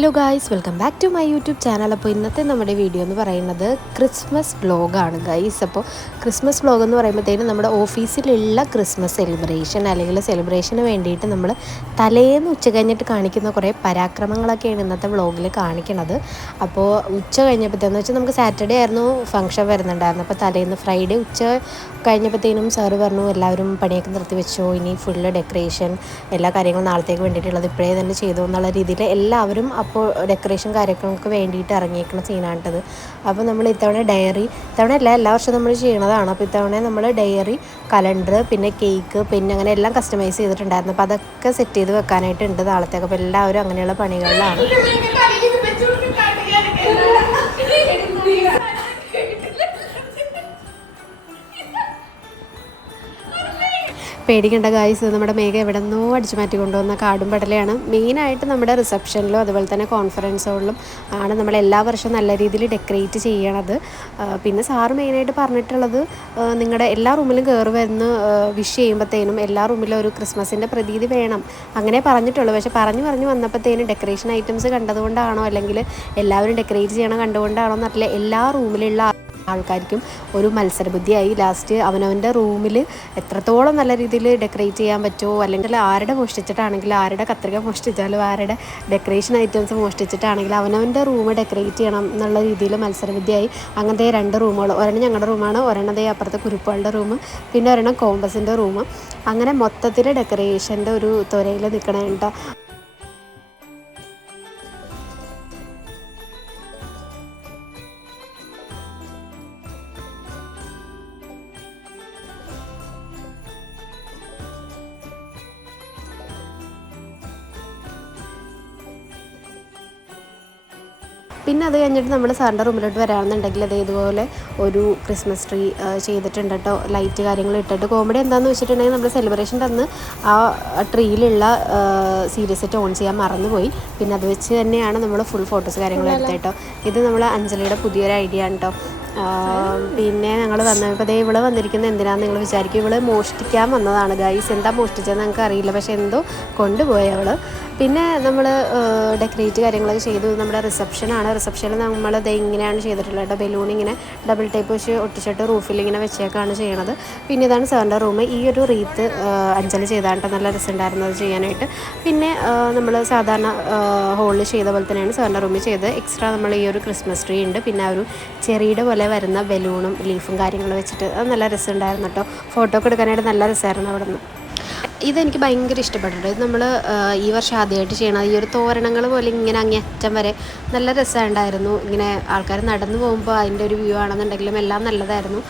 Hello guys, welcome back to my YouTube channel. അപ്പോൾ ഇന്നത്തെ നമ്മുടെ വീഡിയോ എന്ന് പറയുന്നത് ക്രിസ്മസ് വ്ളോഗാണ് ഗൈസ്. അപ്പോൾ ക്രിസ്മസ് വ്ളോഗ് എന്ന് പറയുമ്പോഴത്തേനും നമ്മുടെ ഓഫീസിലുള്ള ക്രിസ്മസ് സെലിബ്രേഷൻ അല്ലെങ്കിൽ സെലിബ്രേഷന് വേണ്ടിയിട്ട് നമ്മൾ തലേന്ന് ഉച്ച കഴിഞ്ഞിട്ട് കാണിക്കുന്ന കുറേ പരാക്രമങ്ങളൊക്കെയാണ് ഇന്നത്തെ വ്ളോഗിൽ കാണിക്കുന്നത്. അപ്പോൾ ഉച്ച കഴിഞ്ഞപ്പോഴത്തേന്ന് വെച്ചാൽ നമുക്ക് സാറ്റർഡേ ആയിരുന്നു ഫംഗ്ഷൻ വരുന്നുണ്ടായിരുന്നു. അപ്പോൾ തലേന്ന് ഫ്രൈഡേ ഉച്ച കഴിഞ്ഞപ്പോഴത്തേനും സാറ് പറഞ്ഞു എല്ലാവരും പണിയൊക്കെ നിർത്തി വെച്ചോ, ഇനി ഫുള്ള് ഡെക്കറേഷൻ എല്ലാ കാര്യങ്ങളും നാളത്തേക്ക് വേണ്ടിയിട്ടുള്ളത് ഇപ്പോഴേ തന്നെ ചെയ്തു എന്നുള്ള രീതിയിൽ എല്ലാവരും അപ്പോൾ ഡെക്കറേഷൻ കാര്യങ്ങൾക്ക് വേണ്ടിയിട്ട് ഇറങ്ങിയിരിക്കുന്ന സീനാണിട്ടത്. അപ്പോൾ നമ്മൾ ഇത്തവണ ഇത്തവണ എല്ലാ വർഷവും നമ്മൾ ചെയ്യണതാണ്. അപ്പോൾ ഇത്തവണ നമ്മൾ ഡയറി, കലണ്ടർ, പിന്നെ കേക്ക്, പിന്നെ അങ്ങനെ എല്ലാം കസ്റ്റമൈസ് ചെയ്തിട്ടുണ്ടായിരുന്നു. അപ്പോൾ അതൊക്കെ സെറ്റ് ചെയ്ത് വെക്കാനായിട്ടുണ്ട് നാളത്തേക്ക്. അപ്പോൾ എല്ലാവരും അങ്ങനെയുള്ള പണികളിലാണ്. പേടിക്കേണ്ട ഗായ്സ്, നമ്മുടെ മേഘ എവിടെ നിന്നോ അടിച്ചു മാറ്റി കൊണ്ടുവന്ന കാടും പടലയാണ്. മെയിനായിട്ട് നമ്മുടെ റിസപ്ഷനിലും അതുപോലെ തന്നെ കോൺഫറൻസ് ഹോളിലും ആണ് നമ്മൾ എല്ലാ വർഷവും നല്ല രീതിയിൽ ഡെക്കറേറ്റ് ചെയ്യണത്. പിന്നെ സാറ് മെയിനായിട്ട് പറഞ്ഞിട്ടുള്ളത് നിങ്ങളുടെ എല്ലാ റൂമിലും കയറി വന്ന് വിഷ് ചെയ്യുമ്പോഴത്തേനും എല്ലാ റൂമിലും ഒരു ക്രിസ്മസിൻ്റെ പ്രതീതി വേണം അങ്ങനെ പറഞ്ഞിട്ടുള്ളൂ. പക്ഷേ പറഞ്ഞു വന്നപ്പോഴത്തേനും ഡെക്കറേഷൻ ഐറ്റംസ് കണ്ടതുകൊണ്ടാണോ അല്ലെങ്കിൽ എല്ലാവരും ഡെക്കറേറ്റ് ചെയ്യണം കണ്ടുകൊണ്ടാണോ എന്നറിയില്ല, എല്ലാ റൂമിലുള്ള ആൾക്കാർക്കും ഒരു മത്സരബുദ്ധിയായി. ലാസ്റ്റ് അവനവൻ്റെ റൂമിൽ എത്രത്തോളം നല്ല രീതിയിൽ ഡെക്കറേറ്റ് ചെയ്യാൻ പറ്റുമോ, അല്ലെങ്കിൽ ആരുടെ മോഷ്ടിച്ചിട്ടാണെങ്കിലും, ആരുടെ കത്രിക മോഷ്ടിച്ചാലും, ആരുടെ ഡെക്കറേഷൻ ഐറ്റംസ് മോഷ്ടിച്ചിട്ടാണെങ്കിലും അവനവൻ്റെ റൂം ഡെക്കറേറ്റ് ചെയ്യണം എന്നുള്ള രീതിയിൽ മത്സരബുദ്ധിയായി. അങ്ങനത്തെ 2 റൂമുകൾ, ഒരെണ്ണം ഞങ്ങളുടെ റൂമാണ്, ഒരെണ്ണം അപ്പുറത്തെ കുരുപ്പുകളുടെ റൂം, പിന്നെ ഒരെണ്ണം കോമ്പസിൻ്റെ റൂം. അങ്ങനെ മൊത്തത്തിൽ ഡെക്കറേഷൻ്റെ ഒരു ത്വരയിൽ നിൽക്കണേണ്ട. പിന്നെ അത് കഴിഞ്ഞിട്ട് നമ്മൾ സാറിൻ്റെ റൂമിലോട്ട് വരാമെന്നുണ്ടെങ്കിൽ അത് ഇതുപോലെ ഒരു ക്രിസ്മസ് ട്രീ ചെയ്തിട്ടുണ്ട് കേട്ടോ. ലൈറ്റ് കാര്യങ്ങൾ ഇട്ടിട്ട്. കോമഡി എന്താണെന്ന് വെച്ചിട്ടുണ്ടെങ്കിൽ നമ്മൾ സെലിബ്രേഷൻ്റെ അന്ന് ആ ട്രീയിലുള്ള സീരീസ് ഓൺ ചെയ്യാൻ മറന്നുപോയി. പിന്നെ അത് വെച്ച് തന്നെയാണ് നമ്മൾ ഫുൾ ഫോട്ടോസ് കാര്യങ്ങളും എടുത്തത് കേട്ടോ. ഇത് നമ്മൾ അഞ്ജലിയുടെ പുതിയൊരു ഐഡിയ ആണ് കേട്ടോ. പിന്നെ ഞങ്ങൾ വന്നപ്പോൾ ദേ ഇവള് വന്നിരിക്കുന്നത് എന്തിനാണെന്ന് നിങ്ങൾ വിചാരിക്കും. ഇവള് മോഷ്ടിക്കാൻ വന്നതാണ് ഗൈസ്. എന്താ മോഷ്ടിച്ചതെന്ന് ഞങ്ങൾക്ക് അറിയില്ല, പക്ഷേ എന്തോ കൊണ്ടുപോയി അവൾ. പിന്നെ നമ്മൾ ഡെക്കറേറ്റ് കാര്യങ്ങളൊക്കെ ചെയ്തു. നമ്മുടെ റിസപ്ഷനാണ്. റിസപ്ഷനിൽ നമ്മൾ ഇത് ഇങ്ങനെയാണ് ചെയ്തിട്ടുള്ളത് കേട്ടോ. ബലൂൺ ഇങ്ങനെ ഡബിൾ ടൈപ്പ് വെച്ച് ഒട്ടിച്ചിട്ട് റൂഫിൽ ഇങ്ങനെ വെച്ചേക്കാണ് ചെയ്യണത്. പിന്നെ ഇതാണ് സാറിൻ്റെ റൂം. ഈ ഒരു റീത്ത് അഞ്ജലി ചെയ്താണ് കേട്ടോ. നല്ല രസമുണ്ടായിരുന്നത് ചെയ്യാനായിട്ട്. പിന്നെ നമ്മൾ സാധാരണ ഹോളിൽ ചെയ്ത പോലെ തന്നെയാണ് സാറിൻ്റെ റൂമിൽ ചെയ്തത്. എക്സ്ട്രാ നമ്മൾ ഈ ഒരു ക്രിസ്മസ് ട്രീ ഉണ്ട്. പിന്നെ ആ ഒരു ചെറിയുടെ പോലെ വരുന്ന ബലൂണും ലീഫും കാര്യങ്ങളും വെച്ചിട്ട് അത് നല്ല രസമുണ്ടായിരുന്നു കേട്ടോ. ഫോട്ടോ ഒക്കെ എടുക്കാനായിട്ട് നല്ല രസമായിരുന്നു അവിടെ നിന്ന്. ഇതെനിക്ക് ഭയങ്കര ഇഷ്ടപ്പെട്ടിട്ടുണ്ട്. ഇത് നമ്മൾ ഈ വർഷം ആദ്യമായിട്ട് ചെയ്യണം. ഈ ഒരു തോരണങ്ങൾ പോലെ ഇങ്ങനെ അങ്ങേയറ്റം വരെ നല്ല രസമുണ്ടായിരുന്നു. ഇങ്ങനെ ആൾക്കാർ നടന്നു പോകുമ്പോൾ അതിൻ്റെ ഒരു വ്യൂ ആണെന്നുണ്ടെങ്കിലും എല്ലാം നല്ലതായിരുന്നു.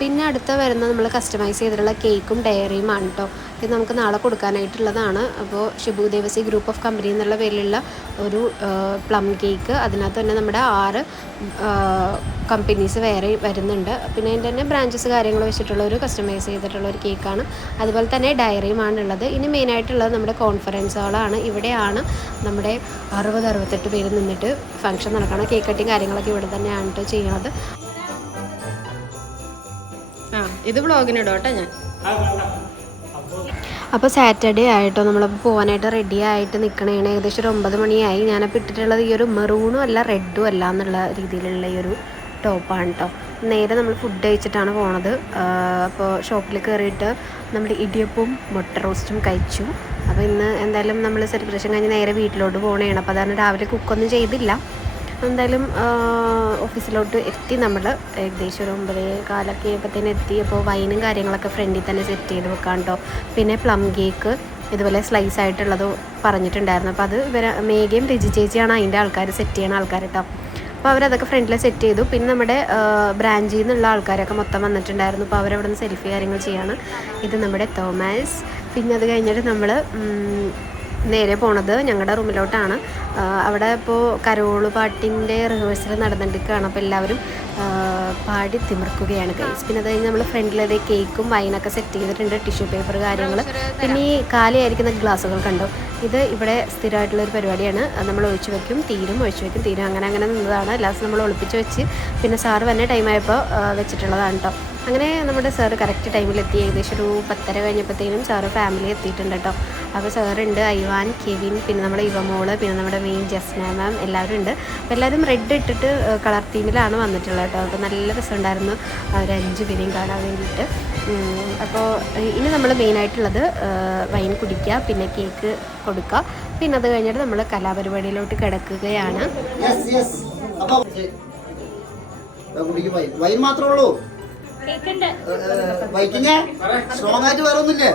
പിന്നെ അടുത്ത വരുന്ന നമ്മൾ കസ്റ്റമൈസ് ചെയ്തിട്ടുള്ള കേക്കും ഡയറിയുമാണ് കേട്ടോ. ഇത് നമുക്ക് നാളെ കൊടുക്കാനായിട്ടുള്ളതാണ്. അപ്പോൾ Shibu Devasi group of company എന്നുള്ള പേരിലുള്ള ഒരു പ്ലം കേക്ക്. അതിനകത്ത് തന്നെ നമ്മുടെ 6 കമ്പനീസ് വേറെ വരുന്നുണ്ട്. പിന്നെ അതിൻ്റെ തന്നെ ബ്രാഞ്ചസ് കാര്യങ്ങൾ വെച്ചിട്ടുള്ള ഒരു കസ്റ്റമൈസ് ചെയ്തിട്ടുള്ള ഒരു കേക്കാണ്. അതുപോലെ തന്നെ ഡയറിയുമാണ് ഉള്ളത്. ഇനി മെയിനായിട്ടുള്ളത് നമ്മുടെ കോൺഫറൻസ് ഹാളാണ്. ഇവിടെയാണ് നമ്മുടെ 60-68 പേര് നിന്നിട്ട് ഫംഗ്ഷൻ നടക്കണം. കേക്ക് കട്ടിങ് കാര്യങ്ങളൊക്കെ ഇവിടെ തന്നെയാണ് കേട്ടോ ചെയ്യണത്. ഇത് വ്ളോഗിനിടോ കേട്ടോ ഞാൻ. അപ്പോൾ സാറ്റർഡേ ആയിട്ടോ നമ്മളപ്പോൾ പോകാനായിട്ട് റെഡി ആയിട്ട് നിൽക്കണേണ്. ഏകദേശം ഒരു 9 മണിയായി. ഞാനപ്പോൾ ഇട്ടിട്ടുള്ളത് ഈ ഒരു മെറൂണും അല്ല റെഡും അല്ല എന്നുള്ള രീതിയിലുള്ള ഈ ഒരു ടോപ്പാണ് കേട്ടോ. നേരെ നമ്മൾ ഫുഡ് കഴിച്ചിട്ടാണ് പോണത്. അപ്പോൾ ഷോപ്പിൽ കയറിയിട്ട് നമ്മൾ ഇടിയപ്പവും മുട്ട റോസ്റ്റും കഴിച്ചു. അപ്പോൾ ഇന്ന് എന്തായാലും നമ്മൾ സെലിബ്രേഷൻ കഴിഞ്ഞ് നേരെ വീട്ടിലോട്ട് പോകണേണ്. അപ്പോൾ അതാണ് രാവിലെ കുക്കൊന്നും ചെയ്തില്ല. എന്തായാലും ഓഫീസിലോട്ട് എത്തി. നമ്മൾ ഏകദേശം ഒരു 9:15 ആയപ്പോഴത്തേന് എത്തി. അപ്പോൾ വൈനും കാര്യങ്ങളൊക്കെ ഫ്രണ്ടിൽ തന്നെ സെറ്റ് ചെയ്ത് വെക്കാം കേട്ടോ. പിന്നെ പ്ലം കേക്ക് ഇതുപോലെ സ്ലൈസ് ആയിട്ടുള്ളത് പറഞ്ഞിട്ടുണ്ടായിരുന്നു. അപ്പോൾ അത് മേഘയും രജി ചേച്ചിയാണ് അതിൻ്റെ ആൾക്കാർ സെറ്റ് ചെയ്യണ ആൾക്കാർ കേട്ടോ. അപ്പോൾ അവരതൊക്കെ ഫ്രണ്ടിൽ സെറ്റ് ചെയ്തു. പിന്നെ നമ്മുടെ ബ്രാഞ്ചിൽ നിന്നുള്ള ആൾക്കാരൊക്കെ മൊത്തം വന്നിട്ടുണ്ടായിരുന്നു. അപ്പോൾ അവരവിടെ നിന്ന് സെൽഫി കാര്യങ്ങൾ ചെയ്യാണ്. ഇത് നമ്മുടെ തോമസ്. പിന്നെ അത് കഴിഞ്ഞിട്ട് നമ്മൾ നേരെ പോണത് ഞങ്ങളുടെ റൂമിലോട്ടാണ്. അവിടെ ഇപ്പോൾ കരോള് പാട്ടിൻ്റെ റിഹേഴ്സൽ നടന്നിട്ടിരിക്കുകയാണ്. അപ്പോൾ എല്ലാവരും പാടി തിമിർക്കുകയാണ് ഗൈസ്. പിന്നെ അത് കഴിഞ്ഞ് നമ്മൾ ഫ്രണ്ടിലതേ കേക്കും വൈനൊക്കെ സെറ്റ് ചെയ്തിട്ടുണ്ട്. ടിഷ്യൂ പേപ്പർ കാര്യങ്ങൾ. പിന്നെ ഈ കാലിയായിരിക്കുന്ന ഗ്ലാസ്സുകൾ കണ്ടോ, ഇത് ഇവിടെ സ്ഥിരമായിട്ടുള്ളൊരു പരിപാടിയാണ്. നമ്മൾ ഒഴിച്ച് വെക്കും, തീരും, ഒഴിച്ച് വെക്കും, തീരും, അങ്ങനെ അങ്ങനെ നിന്നതാണ്. ലാസ്റ്റ് നമ്മൾ ഒളിപ്പിച്ച് വെച്ച് പിന്നെ സാറ് വന്ന ടൈമായപ്പോൾ വെച്ചിട്ടുള്ളതാണ് കേട്ടോ. അങ്ങനെ നമ്മുടെ സാറ് കറക്റ്റ് ടൈമിലെത്തി. ഏകദേശം ഒരു 10:30 കഴിഞ്ഞപ്പോഴത്തേനും സാറ് ഫാമിലി എത്തിയിട്ടുണ്ട് കേട്ടോ. അപ്പോൾ സാറുണ്ട്, ഐവാൻ, കെവിൻ, പിന്നെ നമ്മുടെ ഇവമോള്, പിന്നെ നമ്മുടെ മെയിൻ ജസ്ന മാം, എല്ലാവരും ഉണ്ട്. അപ്പോൾ എല്ലാവരും റെഡ് ഇട്ടിട്ട് കളർ തീമിലാണ് വന്നിട്ടുള്ളത് കേട്ടോ. അപ്പോൾ നല്ല രസമുണ്ടായിരുന്നു അവർ 5 പേരെയും കാണാൻ വേണ്ടിയിട്ട്. അപ്പോൾ ഇനി നമ്മൾ മെയിനായിട്ടുള്ളത് വൈൻ കുടിക്കുക, പിന്നെ കേക്ക് കൊടുക്കുക, പിന്നെ അത് കഴിഞ്ഞിട്ട് നമ്മൾ കലാപരിപാടിയിലോട്ട് കിടക്കുകയാണ്. വൈൻ മാത്രമേ ഉള്ളൂ, ബൈക്കിങ് സ്ട്രോങ് ആയിട്ട് വേറെ ഒന്നുമില്ലേ?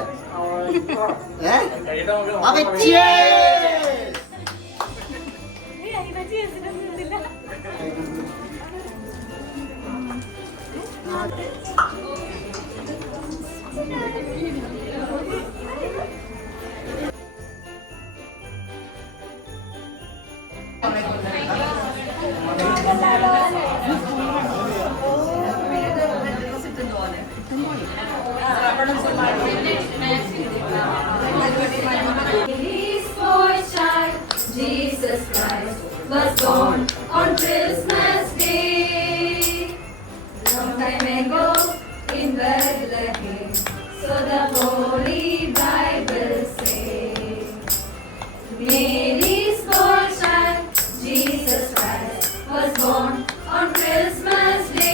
Jesus Christ was born on Christmas Day. Long time ago in Bethlehem, so the Holy Bible says. Mary's boy child, Jesus Christ, was born on Christmas Day.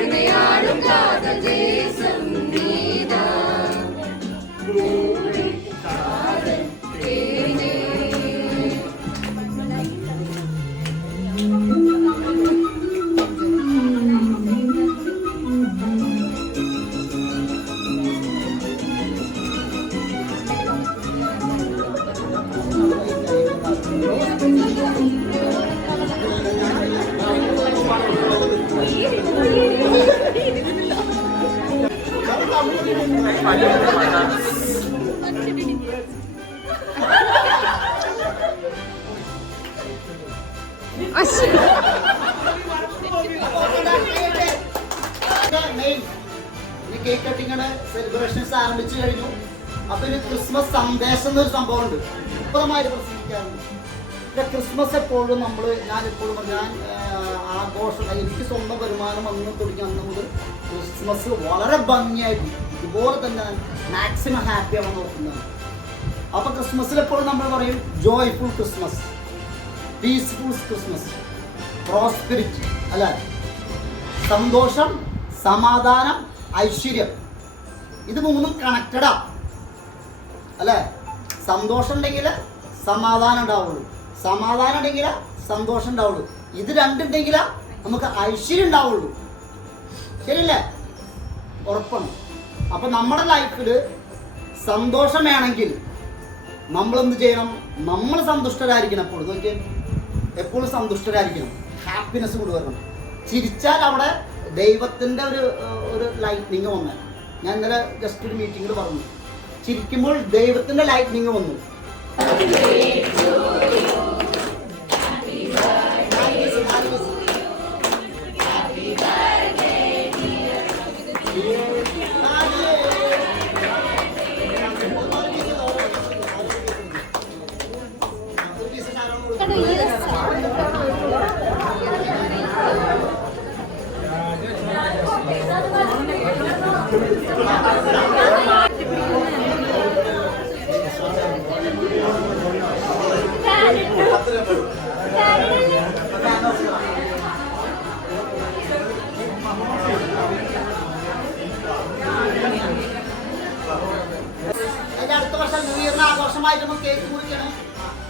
എനയാളും കാതൽ ദേശം നീതാ കേക്ക് കട്ടിങ്ങയുടെ സെലിബ്രേഷൻസ് ആരംഭിച്ചു കഴിഞ്ഞു. അപ്പൊ ഒരു Christmas സന്ദേശം എന്നൊരു സംഭവമുണ്ട്, സൂപ്പറമായിട്ട് പ്രസംഗിക്കാറുണ്ട്. ക്രിസ്മസ് എപ്പോഴും ഞാൻ ആഘോഷം, എനിക്ക് സ്വന്തം വരുമാനം അന്ന് തുടങ്ങി അന്ന് മുതൽ ക്രിസ്മസ് വളരെ ഭംഗിയായിട്ട് ഇതുപോലെ തന്നെ മാക്സിമം ഹാപ്പി ആവാൻ നോക്കുന്നതാണ്. അപ്പൊ ക്രിസ്മസിൽ എപ്പോഴും നമ്മൾ പറയും joyful Christmas, peaceful Christmas, prosperity അല്ലെ, സന്തോഷം, സമാധാനം, ഐശ്വര്യം, ഇത് മൂന്നും കണക്റ്റഡാ അല്ലേ. സന്തോഷം ഉണ്ടെങ്കിൽ സമാധാനം ഉണ്ടാവുള്ളൂ, സമാധാനം ഉണ്ടെങ്കിൽ സന്തോഷം ഉണ്ടാവുള്ളൂ, ഇത് രണ്ടുണ്ടെങ്കിൽ നമുക്ക് ഐശ്വര്യം ഉണ്ടാവുള്ളൂ. ശരിയല്ലേ? ഉറപ്പാണ്. അപ്പൊ നമ്മുടെ ലൈഫിൽ സന്തോഷം വേണമെങ്കിൽ നമ്മൾ എന്ത് ചെയ്യണം? നമ്മൾ സന്തുഷ്ടരായിരിക്കണം. എപ്പോഴും നോക്കിയാൽ എപ്പോഴും സന്തുഷ്ടരായിരിക്കണം, ഹാപ്പിനെസ് കൊണ്ടുവരണം. ചിരിച്ചാൽ അവിടെ ദൈവത്തിൻ്റെ ഒരു ലൈറ്റ്നിങ് വന്നു. ഞാൻ ഇന്നലെ ജസ്റ്റ് ഒരു മീറ്റിങ്ങിൽ പറഞ്ഞു, ചിരിക്കുമ്പോൾ ദൈവത്തിൻ്റെ ലൈറ്റ്നിങ് വന്നു. അടുത്ത വർഷം ന്യൂ ഇയറിന് ആഘോഷമായിട്ട് നമുക്ക് കേക്ക് മുറിക്കണം.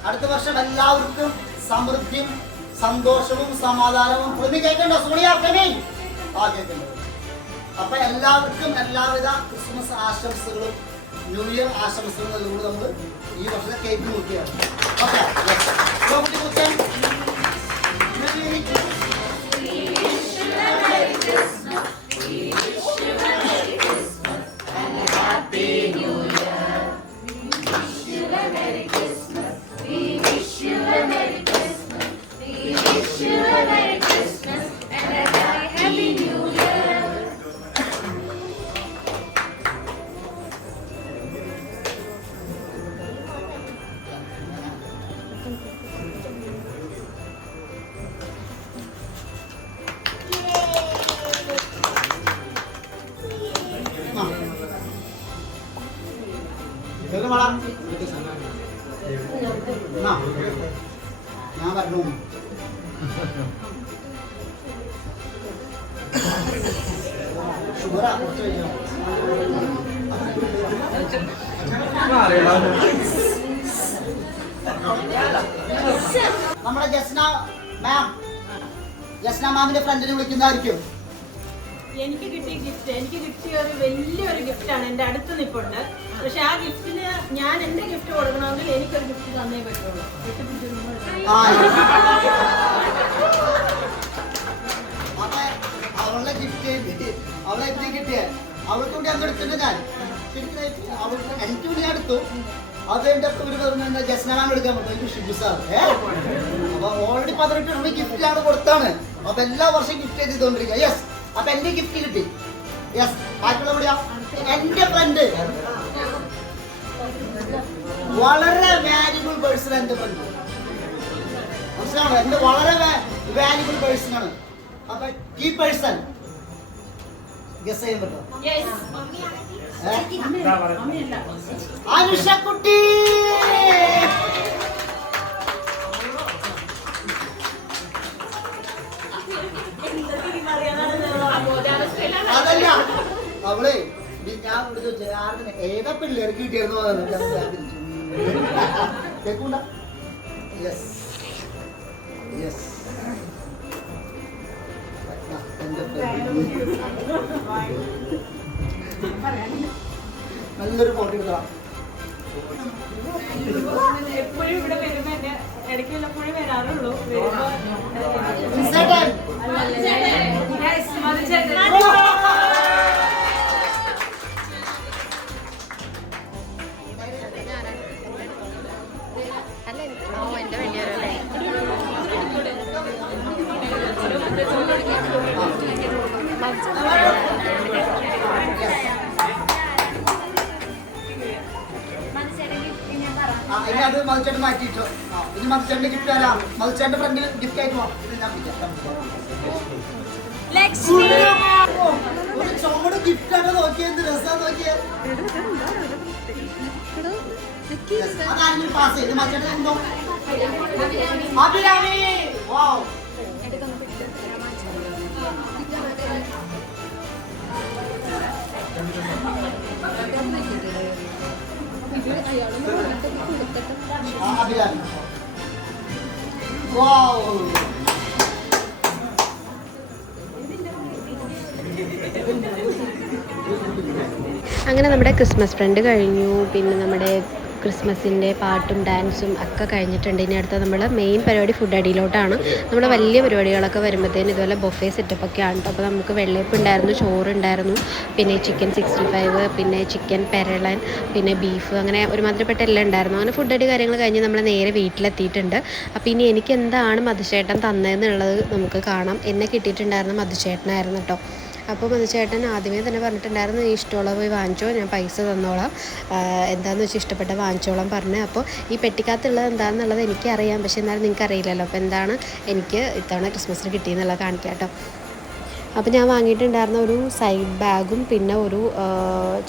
അടുത്ത വർഷം എല്ലാവർക്കും സമൃദ്ധിയും സന്തോഷവും സമാധാനവും. പ്രതി കേൾക്കണ്ടോ സോണിയ? കേൾക്കണ്ടോ? അപ്പൊ എല്ലാവർക്കും എല്ലാവിധ ക്രിസ്മസ് ആശംസകളും ന്യൂ ഇയർ ആശംസകളും നൽകുമ്പോൾ നമ്മൾ ഈ വർഷത്തെ കേക്ക് മുറിക്കുകയാണ്. ഓക്കെ, ഞാൻ പറഞ്ഞു ഷുഗറാ കുറച്ച് കഴിഞ്ഞാൽ നമ്മുടെ ജസ്ന മാമിന്റെ ഫ്രണ്ടിനെ വിളിക്കുന്നതായിരിക്കും. എനിക്ക് കിട്ടിയ ഒരു വലിയൊരു ഗിഫ്റ്റാണ്. എൻ്റെ അടുത്ത് നിൽപ്പുണ്ട്. പക്ഷെ ആ ഗിഫ്റ്റിന് ഞാൻ എൻ്റെ ഗിഫ്റ്റ് കൊടുക്കണമെങ്കിൽ എനിക്കൊരു ഗിഫ്റ്റ് തന്നേ പറ്റുള്ളൂ. അവളുടെ ഗിഫ്റ്റ് അവളെ എന്ത് കിട്ടിയ അവൾക്ക് കൂടി അങ്ങ് എടുത്തിട്ട് ഞാൻ അവൾക്ക് എനിക്ക് വേണ്ടി എടുത്തു. അത് എൻ്റെ ഒരു പറഞ്ഞ ജസ്നാൻ എടുക്കാൻ പറ്റും ഷിബു സാർ. അപ്പൊ ഓൾറെഡി 18 രൂപ ഗിഫ്റ്റ് ആണ് കൊടുത്താണ്. അപ്പൊ എല്ലാ വർഷവും ഗിഫ്റ്റ് ചെയ്തുകൊണ്ടിരിക്കുക. യെസ്, അപ്പൊ എന്റെ ഗിഫ്റ്റ് കിട്ടി. യെസ്, ബാക്കിയുള്ള എവിടെയാ? എന്റെ ഫ്രണ്ട്, വളരെ വാല്യുബിൾ പേഴ്സൺ. എന്റെ ഫ്രണ്ട് മനസ്സിലാണോ? എന്റെ വളരെ വാല്യുബിൾ പേഴ്സൺ ആണ്. അപ്പൊ ഈ പേഴ്സൺ ഗസ് ചെയ്യാൻ പറ്റുമോ? അനുഷക്കുട്ടി. ഏതാ പിള്ളേർക്ക് കിട്ടിയെന്ന് കേൾക്കൂല. യെസ് യെസ് നല്ലൊരു ഫോട്ടോ എടുക്കാം. എപ്പോഴും ഇവിടെ വരുമ്പോ എന്റെ ഇടയ്ക്ക് വല്ലപ്പോഴും വരാറുള്ളൂ. ഇനി അത് മതിച്ചേട്ടൻ മാറ്റിയിട്ടോ. ഇനി മതിച്ചേട്ടൻ്റെ ഗിഫ്റ്റ് തരാം. മതിച്ചേട്ടൻ്റെ ഫ്രണ്ടിൽ ഗിഫ്റ്റ് ആയിട്ട് പോവാം. ഇത് ഞാൻ പിടിക്കാം. ഒരു ചുമട് ഗിഫ്റ്റ് ആണ്. നോക്കിയത് രസം നോക്കിയത്. അതാണെങ്കിൽ പാസ് ചെയ്ത് മതിച്ചേട്ടൻ എന്തോ അഭിരാമി. വാവ്. അഭിരാമി. വാവ്. അങ്ങനെ നമ്മുടെ ക്രിസ്മസ് ഫ്രണ്ട് കഴിഞ്ഞു. പിന്നെ നമ്മുടെ ക്രിസ്മസിൻ്റെ പാട്ടും ഡാൻസും ഒക്കെ കഴിഞ്ഞിട്ടുണ്ട്. ഇനി അടുത്ത നമ്മൾ മെയിൻ പരിപാടി ഫുഡ് അടിയിലോട്ടാണ്. നമ്മൾ വലിയ പരിപാടികളൊക്കെ വരുമ്പോഴത്തേന് ഇതുപോലെ ബൊഫേ സെറ്റപ്പൊക്കെ ആണ്. അപ്പോൾ നമുക്ക് വെള്ളയപ്പം ഉണ്ടായിരുന്നു, ചോറുണ്ടായിരുന്നു, പിന്നെ ചിക്കൻ 65, പിന്നെ ചിക്കൻ പെരളൻ, പിന്നെ ബീഫ്, അങ്ങനെ ഒരുമാതിരിപ്പെട്ട എല്ലാം ഉണ്ടായിരുന്നു. അങ്ങനെ ഫുഡ് അടി കാര്യങ്ങൾ കഴിഞ്ഞ് നമ്മൾ നേരെ വീട്ടിലെത്തിയിട്ടുണ്ട്. അപ്പോൾ ഇനി എനിക്ക് എന്താണ് മധുചേട്ടൻ തന്നതെന്നുള്ളത് നമുക്ക് കാണാം. എന്നെ കിട്ടിയിട്ടുണ്ടായിരുന്ന മധുചേട്ടനായിരുന്നു കേട്ടോ. അപ്പോൾ മധുചേട്ടൻ ആദ്യമേ തന്നെ പറഞ്ഞിട്ടുണ്ടായിരുന്നു, നീ ഇഷ്ടമുള്ളത് പോയി വാങ്ങിച്ചോ, ഞാൻ പൈസ തന്നോളാം, എന്താണെന്ന് വെച്ചാൽ ഇഷ്ടപ്പെട്ട വാങ്ങിച്ചോളാം പറഞ്ഞ്. അപ്പോൾ ഈ പെട്ടിക്കകത്തുള്ളത് എന്താണെന്നുള്ളത് എനിക്കറിയാം, പക്ഷേ എന്നാലും നിങ്ങൾക്ക് അറിയില്ലല്ലോ. അപ്പോൾ എന്താണ് എനിക്ക് ഇത്തവണ ക്രിസ്മസിന് കിട്ടിയെന്നുള്ളത് കാണിക്കാം കേട്ടോ. അപ്പോൾ ഞാൻ വാങ്ങിയിട്ടുണ്ടായിരുന്ന ഒരു സൈഡ് ബാഗും പിന്നെ ഒരു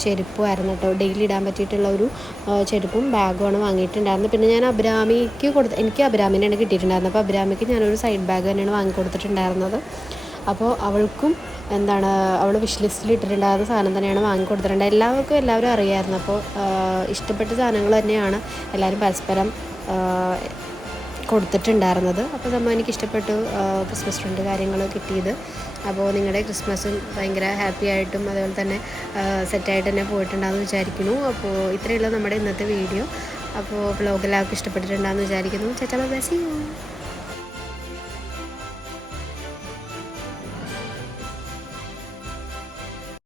ചെരുപ്പുമായിരുന്നു കേട്ടോ. ഡെയിലി ഇടാൻ പറ്റിയിട്ടുള്ള ഒരു ചെരുപ്പും ബാഗുമാണ് വാങ്ങിയിട്ടുണ്ടായിരുന്നത്. പിന്നെ ഞാൻ അബ്രാമിക്ക് എനിക്ക് അബ്രാമിനാണ് കിട്ടിയിട്ടുണ്ടായിരുന്നത്. അപ്പോൾ അബ്രാമിക്ക് ഞാനൊരു സൈഡ് ബാഗ് തന്നെയാണ് വാങ്ങിക്കൊടുത്തിട്ടുണ്ടായിരുന്നത്. അപ്പോൾ അവൾക്കും എന്താണ് അവൾ വിഷ് ലിസ്റ്റിൽ ഇട്ടിട്ടുണ്ടായിരുന്ന സാധനം തന്നെയാണ് വാങ്ങിക്കൊടുത്തിട്ടുണ്ട്. എല്ലാവരും അറിയാമായിരുന്നു. അപ്പോൾ ഇഷ്ടപ്പെട്ട സാധനങ്ങൾ തന്നെയാണ് എല്ലാവരും പരസ്പരം കൊടുത്തിട്ടുണ്ടായിരുന്നത്. അപ്പോൾ സംഭവം എനിക്ക് ഇഷ്ടപ്പെട്ടു. ക്രിസ്മസ് ഫ്രണ്ട് കാര്യങ്ങൾ കിട്ടിയത്. അപ്പോൾ നിങ്ങളുടെ ക്രിസ്മസും ഭയങ്കര ഹാപ്പി ആയിട്ടും അതുപോലെ തന്നെ സെറ്റായിട്ട് തന്നെ പോയിട്ടുണ്ടാകുമെന്ന് വിചാരിക്കുന്നു. അപ്പോൾ ഇത്രയുള്ള നമ്മുടെ ഇന്നത്തെ വീഡിയോ. അപ്പോൾ വ്ലോഗ് എല്ലാവർക്കും ഇഷ്ടപ്പെട്ടിട്ടുണ്ടാകുമെന്ന് വിചാരിക്കുന്നു. ചേച്ചാ ബൈ, സീ യു.